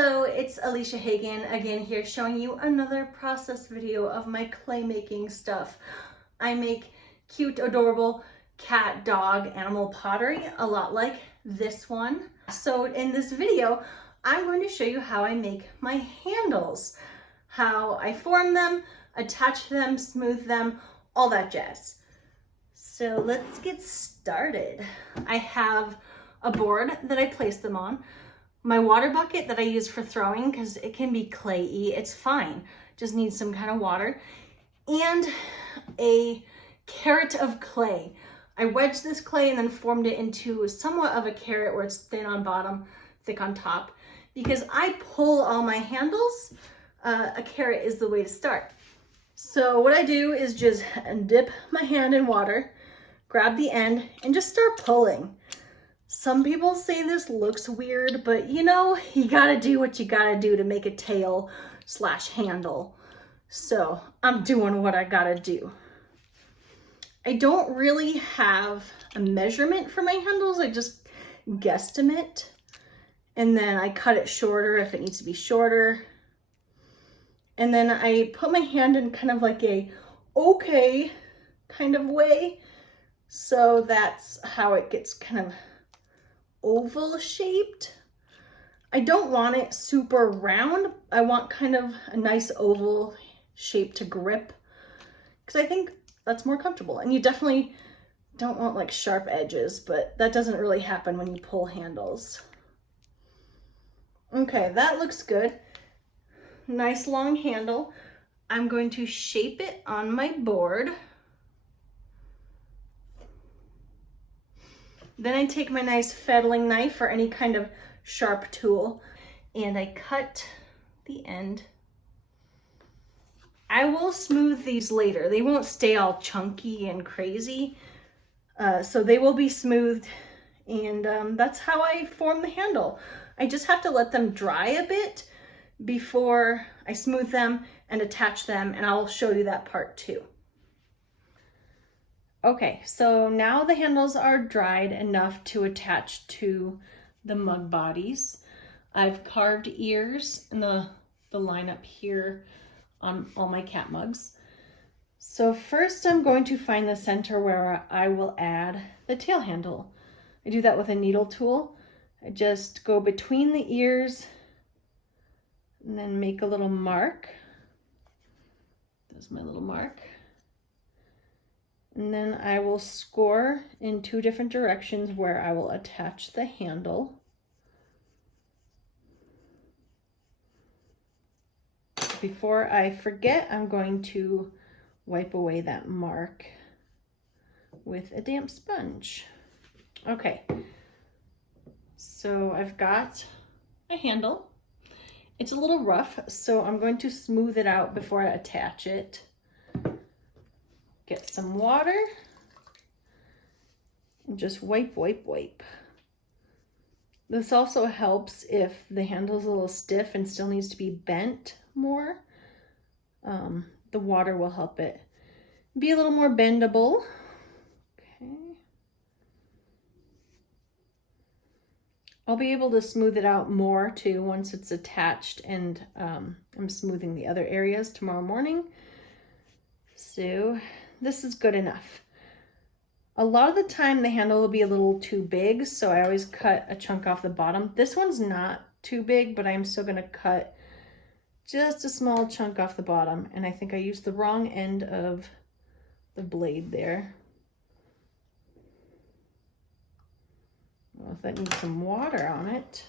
Hello, it's Alisha Hagen again here showing you another process video of my clay making stuff. I make cute, adorable cat, dog, animal pottery, a lot like this one. So in this video, I'm going to show you how I make my handles, how I form them, attach them, smooth them, all that jazz. So let's get started. I have a board that I place them on. My water bucket that I use for throwing, because it can be clayey, it's fine, just needs some kind of water, and a carrot of clay. I wedged this clay and then formed it into somewhat of a carrot where it's thin on bottom, thick on top. Because I pull all my handles, a carrot is the way to start. So what I do is just dip my hand in water, grab the end, and just start pulling. Some people say this looks weird, but you know, you gotta do what you gotta do to make a tail / handle. So I'm doing what I gotta do. I don't really have a measurement for my handles. I just guesstimate. And then I cut it shorter if it needs to be shorter. And then I put my hand in kind of like a okay kind of way. So that's how it gets kind of oval shaped. I don't want it super round. I want kind of a nice oval shape to grip because I think that's more comfortable. And you definitely don't want like sharp edges, but that doesn't really happen when you pull handles. Okay, that looks good. Nice long handle. I'm going to shape it on my board. Then I take my nice fettling knife or any kind of sharp tool and I cut the end. I will smooth these later. They won't stay all chunky and crazy. So they will be smoothed, and that's how I form the handle. I just have to let them dry a bit before I smooth them and attach them, and I'll show you that part too. Okay, so now the handles are dried enough to attach to the mug bodies. I've carved ears in the line up here on all my cat mugs. So first I'm going to find the center where I will add the tail handle. I do that with a needle tool. I just go between the ears and then make a little mark. There's my little mark. And then I will score in 2 different directions where I will attach the handle. Before I forget, I'm going to wipe away that mark with a damp sponge. Okay, so I've got a handle. It's a little rough, so I'm going to smooth it out before I attach it. Get some water and just wipe. This also helps if the handle's a little stiff and still needs to be bent more. The water will help it be a little more bendable. Okay. I'll be able to smooth it out more too once it's attached, and I'm smoothing the other areas tomorrow morning. So this is good enough. A lot of the time the handle will be a little too big, so I always cut a chunk off the bottom. This one's not too big, but I'm still gonna cut just a small chunk off the bottom, and I think I used the wrong end of the blade there. Well, if that needs some water on it.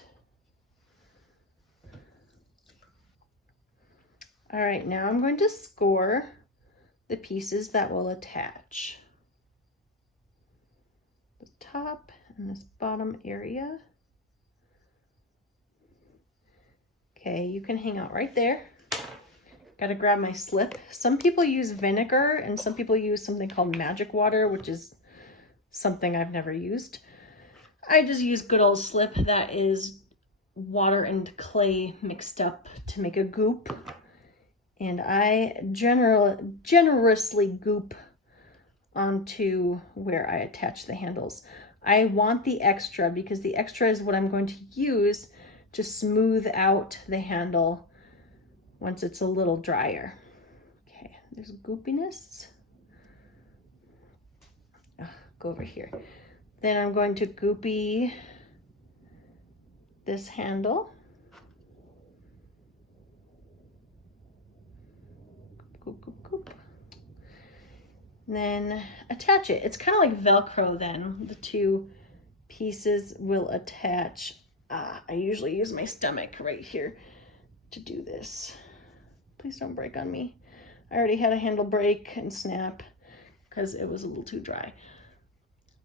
All right, now I'm going to score the pieces that will attach. The top and this bottom area. Okay, you can hang out right there. Gotta grab my slip. Some people use vinegar and some people use something called magic water, which is something I've never used. I just use good old slip. That is water and clay mixed up to make a goop. And I generously goop onto where I attach the handles. I want the extra because the extra is what I'm going to use to smooth out the handle once it's a little drier. Okay, there's goopiness. Go over here. Then I'm going to goopy this handle. Goop, goop, goop. And then attach it. It's kind of like Velcro then. The two pieces will attach. I usually use my stomach right here to do this. Please don't break on me. I already had a handle break and snap because it was a little too dry.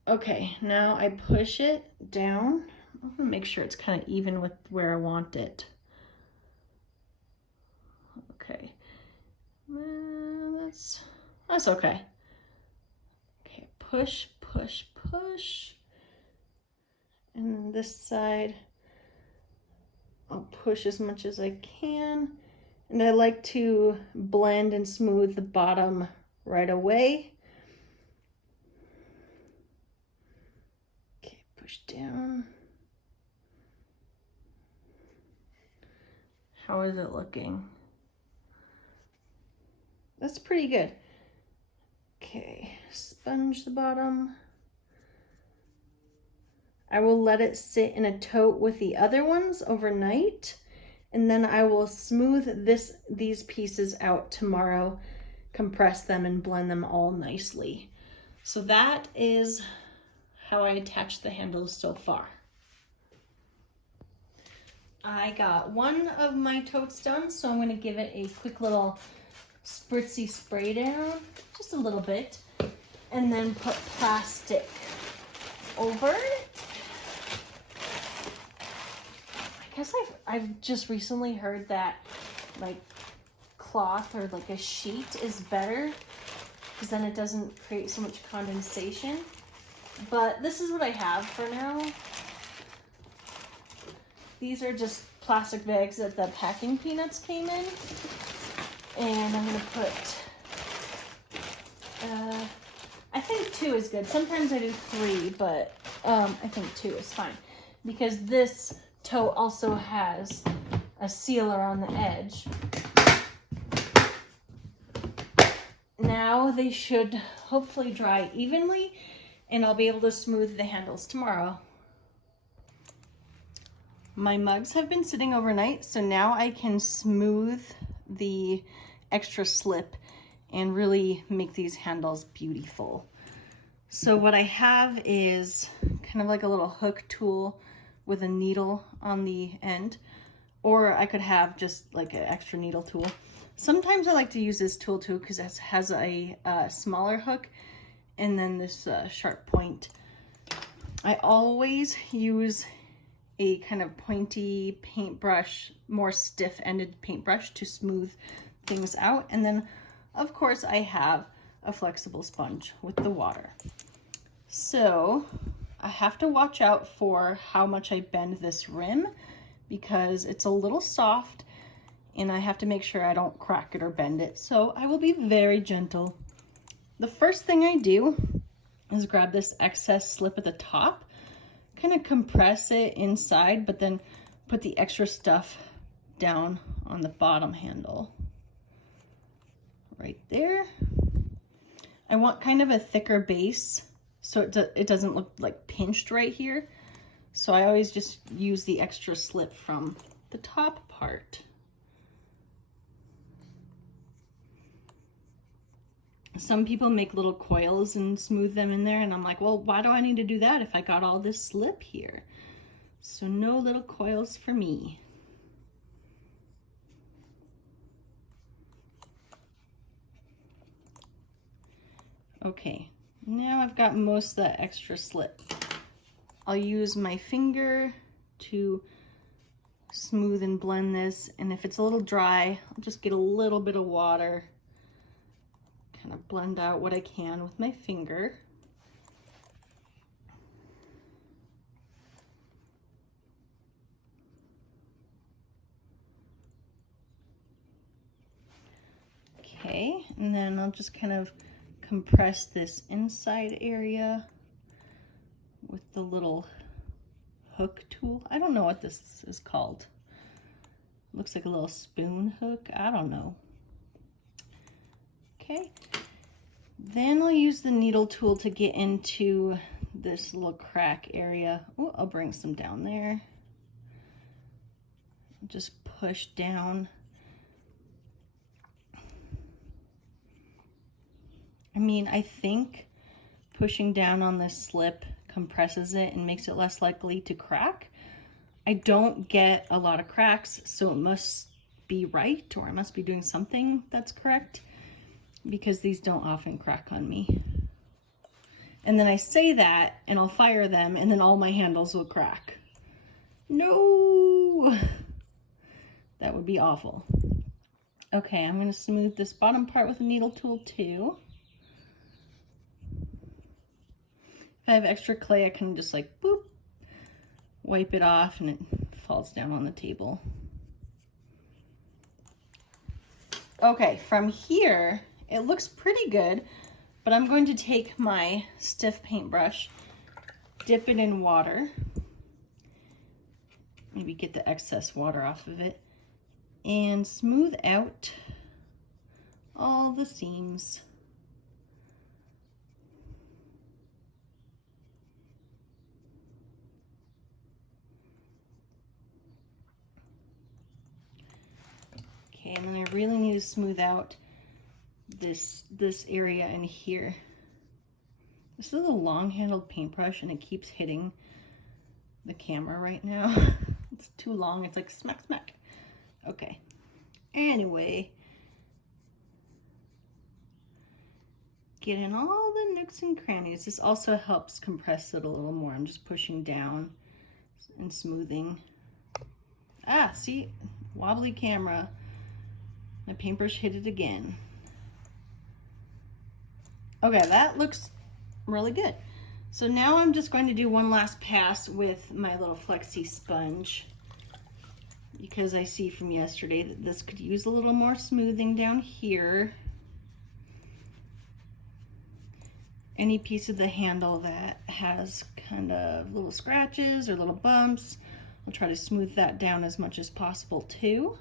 Okay, now I push it down. I'm gonna make sure it's kind of even with where I want it. Okay, that's okay. Okay, push, push, push. And then this side, I'll push as much as I can. And I like to blend and smooth the bottom right away. Okay, push down. How is it looking? That's pretty good. Okay, sponge the bottom. I will let it sit in a tote with the other ones overnight, and then I will smooth these pieces out tomorrow, compress them and blend them all nicely. So that is how I attach the handles so far. I got one of my totes done, so I'm going to give it a quick little spritzy spray down, just a little bit, and then put plastic over it. I guess I've just recently heard that like cloth or like a sheet is better because then it doesn't create so much condensation. But this is what I have for now. These are just plastic bags that the packing peanuts came in. And I'm gonna put, I think 2 is good. Sometimes I do 3, but I think 2 is fine. Because this tote also has a sealer on the edge. Now they should hopefully dry evenly and I'll be able to smooth the handles tomorrow. My mugs have been sitting overnight, so now I can smooth the extra slip and really make these handles beautiful. So what I have is kind of like a little hook tool with a needle on the end, or I could have just like an extra needle tool. Sometimes I like to use this tool too because it has a smaller hook and then this sharp point. I always use a kind of pointy paintbrush, more stiff-ended paintbrush to smooth things out. And then, of course, I have a flexible sponge with the water. So I have to watch out for how much I bend this rim because it's a little soft and I have to make sure I don't crack it or bend it. So I will be very gentle. The first thing I do is grab this excess slip at the top, kind of compress it inside, but then put the extra stuff down on the bottom handle. Right there. I want kind of a thicker base so it doesn't look like pinched right here. So I always just use the extra slip from the top part. Some people make little coils and smooth them in there, and I'm like, well, why do I need to do that if I got all this slip here? So no little coils for me. Okay, now I've got most of the extra slip. I'll use my finger to smooth and blend this, and if it's a little dry, I'll just get a little bit of water, kind of blend out what I can with my finger. Okay, and then I'll just kind of compress this inside area with the little hook tool. I don't know what this is called. Looks like a little spoon hook. I don't know. Okay. Then I'll use the needle tool to get into this little crack area. Oh, I'll bring some down there. Just push down. I mean, I think pushing down on this slip compresses it and makes it less likely to crack. I don't get a lot of cracks, so it must be right, or I must be doing something that's correct, because these don't often crack on me. And then I say that and I'll fire them and then all my handles will crack. No, that would be awful. Okay, I'm going to smooth this bottom part with a needle tool too. If I have extra clay, I can just like boop, wipe it off and it falls down on the table. Okay, from here, it looks pretty good, but I'm going to take my stiff paintbrush, dip it in water, maybe get the excess water off of it, and smooth out all the seams. Okay, and then I really need to smooth out this area in here. This is a long-handled paintbrush and it keeps hitting the camera right now. It's too long, it's like smack, smack. Okay, anyway. Get in all the nooks and crannies. This also helps compress it a little more. I'm just pushing down and smoothing. Ah, see, wobbly camera. My paintbrush hit it again. Okay, that looks really good. So now I'm just going to do one last pass with my little flexi sponge, because I see from yesterday that this could use a little more smoothing down here. Any piece of the handle that has kind of little scratches or little bumps, I'll try to smooth that down as much as possible too.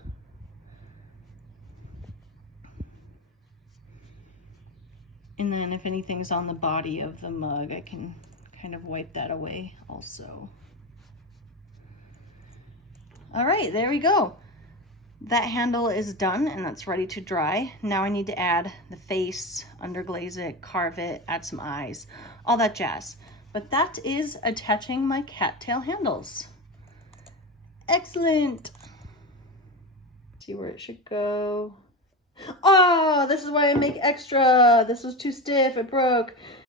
And then if anything's on the body of the mug, I can kind of wipe that away also. All right, there we go. That handle is done and that's ready to dry. Now I need to add the face, underglaze it, carve it, add some eyes, all that jazz. But that is attaching my cattail handles. Excellent. See where it should go. Oh, this is why I make extra. This was too stiff, it broke.